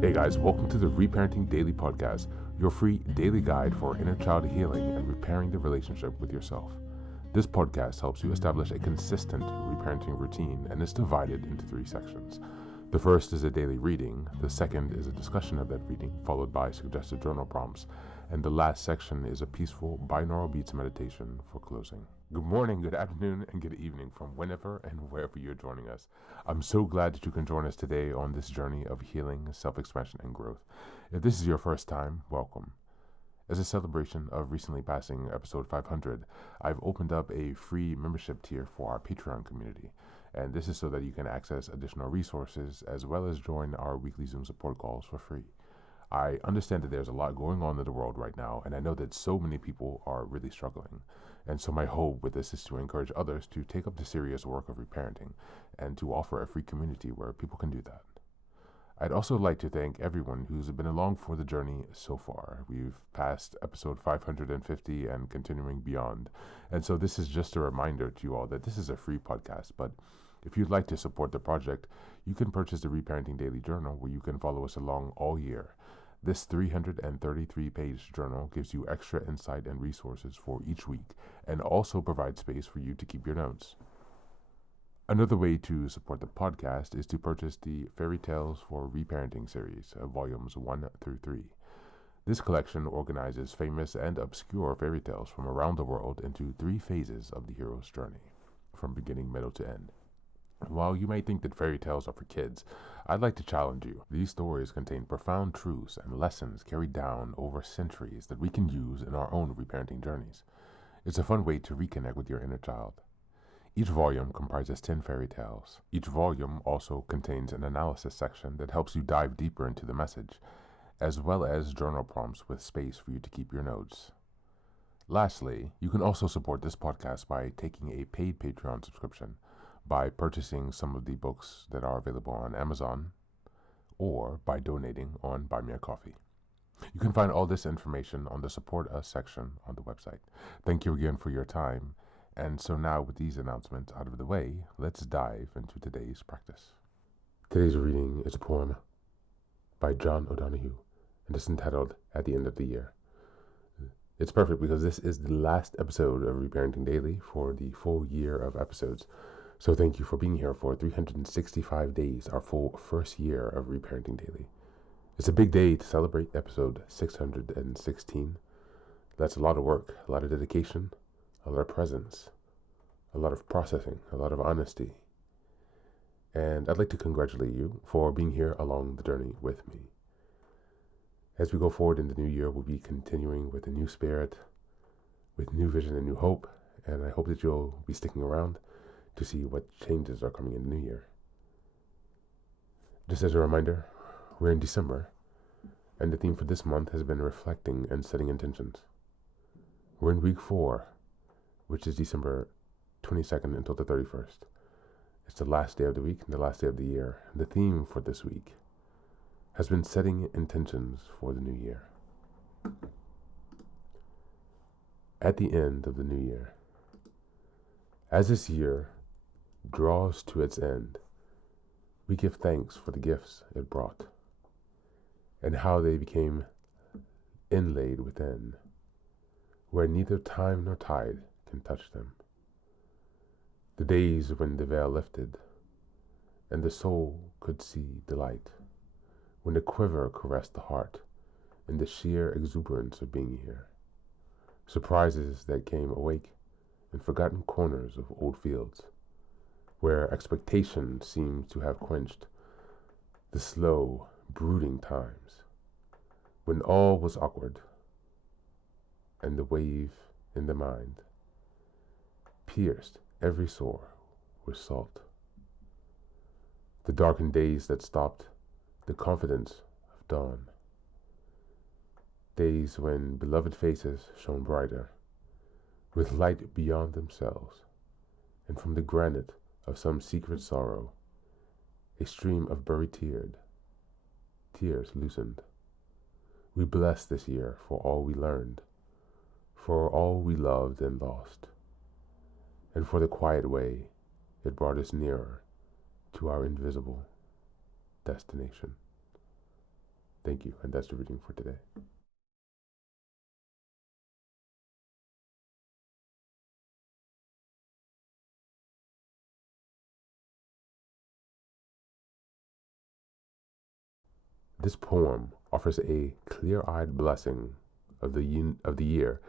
Hey guys, welcome to the Reparenting Daily podcast, your free daily guide for inner child healing and repairing the relationship with yourself. This podcast helps you establish a consistent reparenting routine and is divided into 3 sections. The first is a daily reading, the second is a discussion of that reading, followed by suggested journal prompts, and the last section is a peaceful binaural beats meditation for closing. Good morning, good afternoon, and good evening from whenever and wherever you're joining us. I'm so glad that you can join us today on this journey of healing, self-expansion, and growth. If this is your first time, welcome. As a celebration of recently passing episode 500, I've opened up a free membership tier for our Patreon community. And this is so that you can access additional resources as well as join our weekly Zoom support calls for free. I understand that there's a lot going on in the world right now, and I know that so many people are really struggling. And so my hope with this is to encourage others to take up the serious work of reparenting and to offer a free community where people can do that. I'd also like to thank everyone who's been along for the journey so far. We've passed episode 550 and continuing beyond. And so this is just a reminder to you all that this is a free podcast, but if you'd like to support the project, you can purchase the Reparenting Daily Journal where you can follow us along all year. This 333-page journal gives you extra insight and resources for each week and also provides space for you to keep your notes. Another way to support the podcast is to purchase the Fairy Tales for Reparenting series, volumes 1 through 3. This collection organizes famous and obscure fairy tales from around the world into 3 phases of the hero's journey, from beginning, middle to end. While you may think that fairy tales are for kids, I'd like to challenge you. These stories contain profound truths and lessons carried down over centuries that we can use in our own reparenting journeys. It's a fun way to reconnect with your inner child. Each volume comprises 10 fairy tales. Each volume also contains an analysis section that helps you dive deeper into the message, as well as journal prompts with space for you to keep your notes. Lastly, you can also support this podcast by taking a paid Patreon subscription, by purchasing some of the books that are available on Amazon, or by donating on Buy Me a Coffee. You can find all this information on the Support Us section on the website. Thank you again for your time. And so now with these announcements out of the way, let's dive into today's practice. Today's reading is a poem by John O'Donohue, and it's entitled At the End of the Year. It's perfect because this is the last episode of Reparenting Daily for the full year of episodes. So thank you for being here for 365 days, our full first year of Reparenting Daily. It's a big day to celebrate episode 616. That's a lot of work, a lot of dedication, a lot of presence, a lot of processing, a lot of honesty. And I'd like to congratulate you for being here along the journey with me. As we go forward in the new year, we'll be continuing with a new spirit, with new vision and new hope. And I hope that you'll be sticking around to see what changes are coming in the new year. Just as a reminder, we're in December, and the theme for this month has been reflecting and setting intentions. We're in week 4, which is December 22nd until the 31st. It's the last day of the week and the last day of the year. The theme for this week has been setting intentions for the new year. At the end of the new year, as this year draws to its end, we give thanks for the gifts it brought and how they became inlaid within, where neither time nor tide can touch them. The days when the veil lifted and the soul could see delight, when the quiver caressed the heart in the sheer exuberance of being here. Surprises that came awake in forgotten corners of old fields, where expectation seemed to have quenched the slow, brooding times, when all was awkward and the wave in the mind pierced every sore with salt. The darkened days that stopped the confidence of dawn. Days when beloved faces shone brighter, with light beyond themselves, and from the granite of some secret sorrow, a stream of buried tears loosened. We bless this year for all we learned, for all we loved and lost, and for the quiet way it brought us nearer to our invisible destination. Thank you, and that's the reading for today. This poem offers a clear-eyed blessing of the year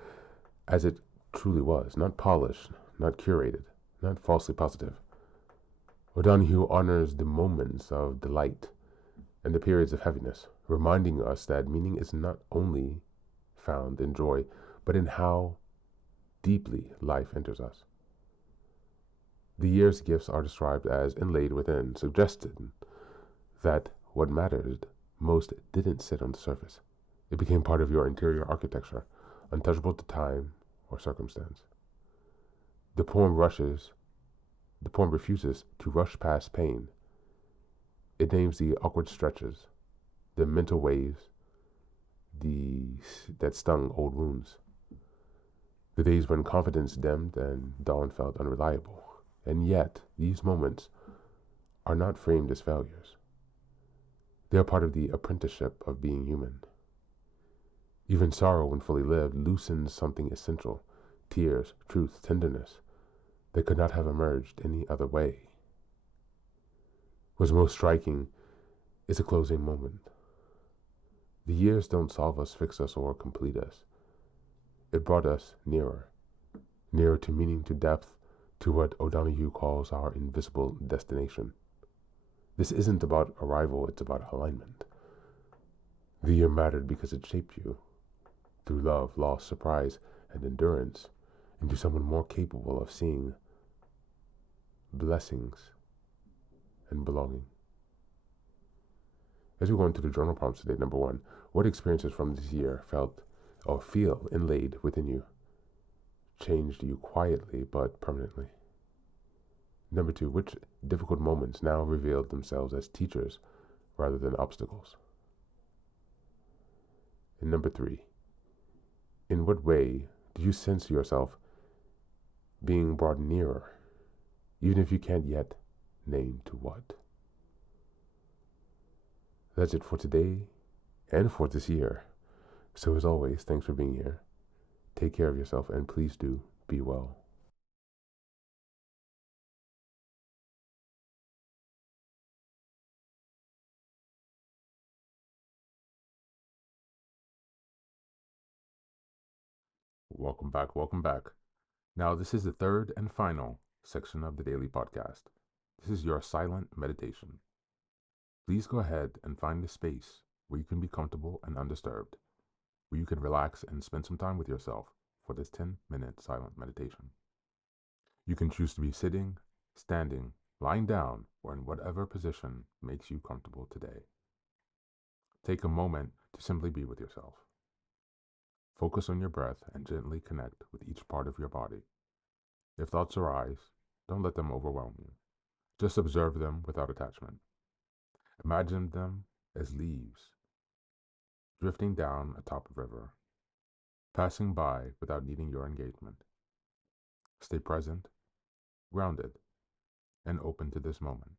as it truly was, not polished, not curated, not falsely positive. O'Donoghue honors the moments of delight and the periods of heaviness, reminding us that meaning is not only found in joy, but in how deeply life enters us. The year's gifts are described as inlaid within, suggesting that what mattered most didn't sit on the surface. It became part of your interior architecture, untouchable to time or circumstance. The poem rushes, the poem refuses to rush past pain. It names the awkward stretches, the mental waves, the that stung old wounds, the days when confidence dimmed and dawn felt unreliable. And yet, these moments are not framed as failures. They are part of the apprenticeship of being human. Even sorrow, when fully lived, loosens something essential: tears, truth, tenderness that could not have emerged any other way. What's most striking is a closing moment. The years don't solve us, fix us, or complete us. It brought us nearer, nearer to meaning, to depth, to what O'Donoghue calls our invisible destination. This isn't about arrival, it's about alignment. The year mattered because it shaped you, through love, loss, surprise, and endurance, into someone more capable of seeing blessings and belonging. As we go into the journal prompts today, number one, what experiences from this year felt or feel inlaid within you, changed you quietly but permanently? Number two, which difficult moments now revealed themselves as teachers rather than obstacles? And number three, in what way do you sense yourself being brought nearer, even if you can't yet name to what? That's it for today and for this year. So as always, thanks for being here. Take care of yourself and please do be well. Welcome back. Welcome back. Now, this is the third and final section of the daily podcast. This is your silent meditation. Please go ahead and find a space where you can be comfortable and undisturbed, where you can relax and spend some time with yourself for this 10-minute silent meditation. You can choose to be sitting, standing, lying down, or in whatever position makes you comfortable today. Take a moment to simply be with yourself. Focus on your breath and gently connect with each part of your body. If thoughts arise, don't let them overwhelm you. Just observe them without attachment. Imagine them as leaves drifting down atop a river, passing by without needing your engagement. Stay present, grounded, and open to this moment.